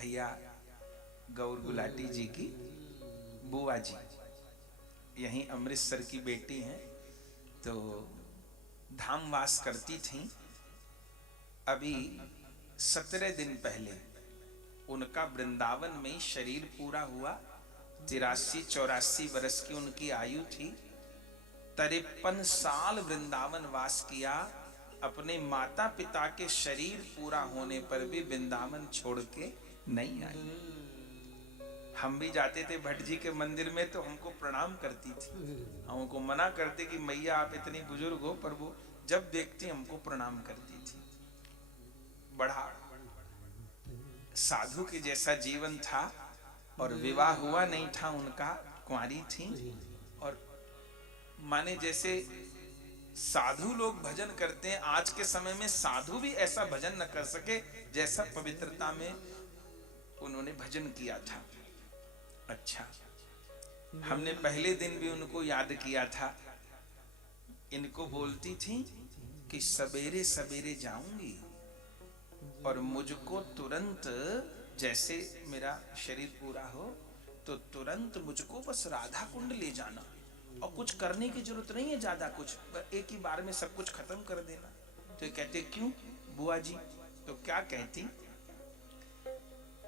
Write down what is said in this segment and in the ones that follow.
भैया गौर गुलाटी जी की बुआ जी यहीं अमृतसर की बेटी हैं, तो धामवास करती थीं। अभी 17 दिन पहले उनका वृंदावन में शरीर पूरा हुआ। 83-84 वर्ष की उनकी आयु थी। 53 साल वृंदावन वास किया। अपने माता पिता के शरीर पूरा होने पर भी वृंदावन छोड़ के नहीं आई। हम भी जाते थे भट्ट जी के मंदिर में तो हमको प्रणाम करती थी। हम उनको मना करते कि मैया आप इतनी बुजुर्ग हो, पर वो जब देखती हमको प्रणाम करती थी। बड़ा साधु के जैसा जीवन था और विवाह हुआ नहीं था उनका, कुंवारी थी। और माने जैसे साधु लोग भजन करते हैं, आज के समय में साधु भी ऐसा भजन न कर सके जैसा पवित्रता में उन्होंने भजन किया था। अच्छा, हमने पहले दिन भी उनको याद किया था। इनको बोलती थी कि सवेरे सवेरे जाऊंगी और मुझको तुरंत, जैसे मेरा शरीर पूरा हो तो तुरंत मुझको बस राधा कुंड ले जाना और कुछ करने की जरूरत नहीं है ज्यादा कुछ, एक ही बार में सब कुछ खत्म कर देना। तो ये कहते क्यों बुआ जी? तो क्या कहती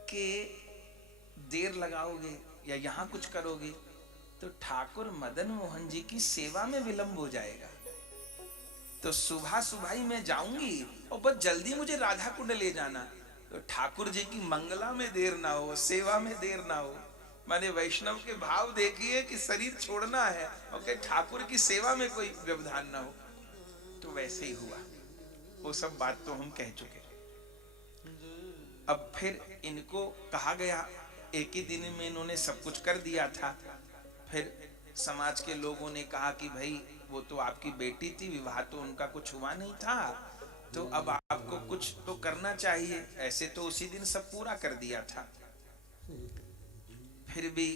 कि देर लगाओगे या यहाँ कुछ करोगे तो ठाकुर मदन मोहन जी की सेवा में विलंब हो जाएगा। तो सुबह सुबह ही मैं जाऊंगी और बस जल्दी मुझे राधा कुंड ले जाना, तो ठाकुर जी की मंगला में देर ना हो, सेवा में देर ना हो। माने वैष्णव के भाव देखिए कि शरीर छोड़ना है और के ठाकुर की सेवा में कोई व्यवधान ना हो। तो वैसे ही हुआ। वो सब बात तो हम कह चुके। अब फिर इनको कहा गया, एक ही दिन में इन्होंने सब कुछ कर दिया था। फिर समाज के लोगों ने कहा कि भाई वो तो आपकी बेटी थी, विवाह तो उनका कुछ हुआ नहीं था, तो अब आपको कुछ तो करना चाहिए। ऐसे तो उसी दिन सब पूरा कर दिया था। फिर भी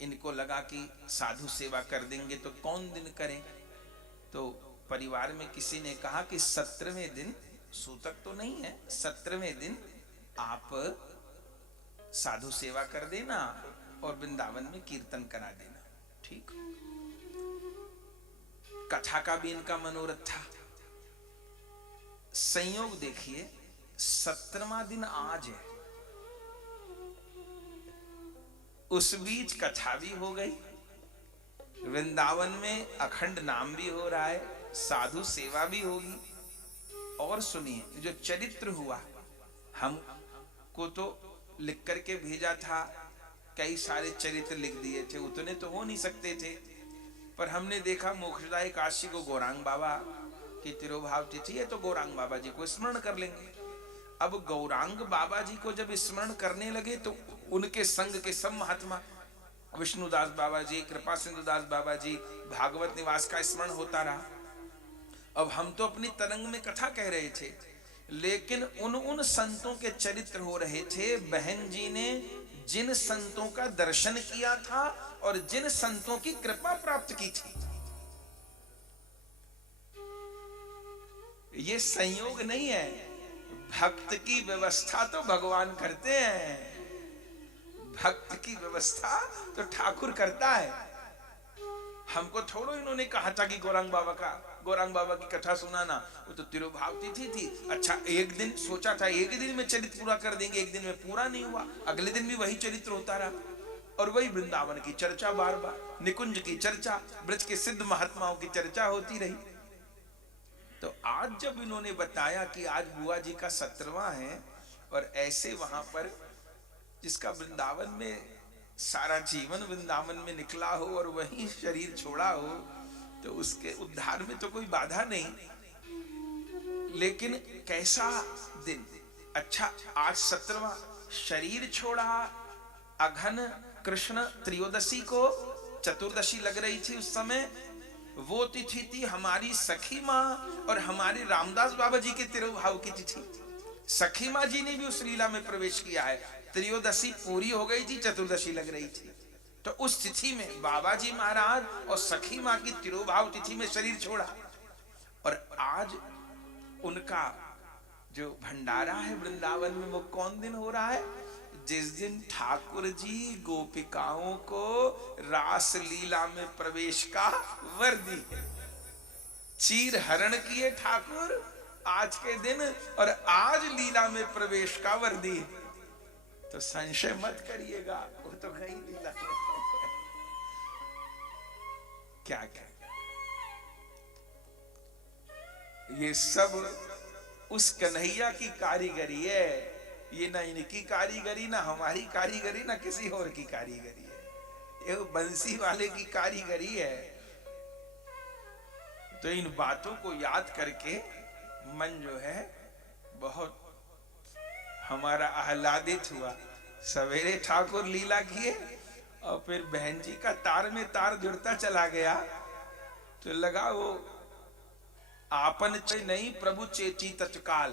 इनको लगा कि साधु सेवा कर देंगे तो कौन दिन करें। तो परिवार में किसी ने कहा कि 17वें दिन, सूतक तो नहीं है, 17वें दिन आप साधु सेवा कर देना और वृंदावन में कीर्तन करा देना। ठीक, कथा का भी इनका मनोरथ था। संयोग देखिए, 17वां दिन आज है, उस बीच कथा भी हो गई, वृंदावन में अखंड नाम भी हो रहा है, साधु सेवा भी होगी। और सुनिए जो चरित्र हुआ, हमको तो लिख करके भेजा था, कई सारे चरित्र लिख दिए थे, उतने तो हो नहीं सकते थे, पर हमने देखा मोक्षदायी काशी को गौरांग बाबा की तिरुभाव तिथि है तो गौरांग बाबा जी को स्मरण कर लेंगे। अब गौरांग बाबा जी को जब स्मरण करने लगे तो उनके संग के सब महात्मा, विष्णुदास बाबा जी, कृपा सिंधुदास बाबा जी, भागवत निवास का स्मरण होता रहा। अब हम तो अपनी तरंग में कथा कह रहे थे, लेकिन उन संतों के चरित्र हो रहे थे। बहन जी ने जिन संतों का दर्शन किया था और जिन संतों की कृपा प्राप्त की थी, ये संयोग नहीं है। भक्त की व्यवस्था तो भगवान करते हैं, भक्त की व्यवस्था तो ठाकुर करता है। हमको थोड़ो इन्होंने कहा था कि गौरांग बाबा की कथा सुनाना, वो तो तिरुभाव तिथि थी। अच्छा, एक दिन सोचा था एक दिन में चरित्र पूरा कर देंगे, एक दिन में पूरा नहीं हुआ, अगले दिन भी वही चरित्र होता रहा और वही वृंदावन की चर्चा, बार बार निकुंज की चर्चा, ब्रज के सिद्ध महात्माओं की चर्चा होती रही। तो आज जब इन्होंने बताया कि आज बुआ जी का 17वां है और ऐसे वहां पर जिसका वृंदावन में सारा जीवन वृंदावन में निकला हो और वहीं शरीर छोड़ा हो, तो उसके उद्धार में तो कोई बाधा नहीं। लेकिन कैसा दिन। अच्छा, आज 17वां, शरीर छोड़ा अघन कृष्ण त्रयोदशी को, चतुर्दशी लग रही थी उस समय, वो तिथि थी हमारी सखी माँ और हमारे रामदास बाबा जी के तिरुभाव की तिथि। सखी माँ जी ने भी उस लीला में प्रवेश किया है। त्रयोदशी पूरी हो गई थी, चतुर्दशी लग रही थी, तो उस तिथि में बाबा जी महाराज और सखी माँ की तिरुभाव तिथि में शरीर छोड़ा। और आज उनका जो भंडारा है वृंदावन में, वो कौन दिन हो रहा है? जिस दिन ठाकुर जी गोपिकाओं को रास लीला में प्रवेश का वर दी, चीर हरण किए ठाकुर आज के दिन और आज लीला में प्रवेश का वर दी, तो संशय मत करिएगा वो तो गई लीला क्या क्या ये सब उस कन्हैया की कारीगरी है। ये ना इनकी कारीगरी, ना हमारी कारीगरी, ना किसी और की कारीगरी है, ये बंसी वाले की कारीगरी है। तो इन बातों को याद करके मन जो है बहुत हमारा आह्लादित हुआ। सवेरे ठाकुर लीला किए और फिर बहन जी का तार में तार जुड़ता चला गया, तो लगा वो आपन नहीं प्रभु चेची तत्काल।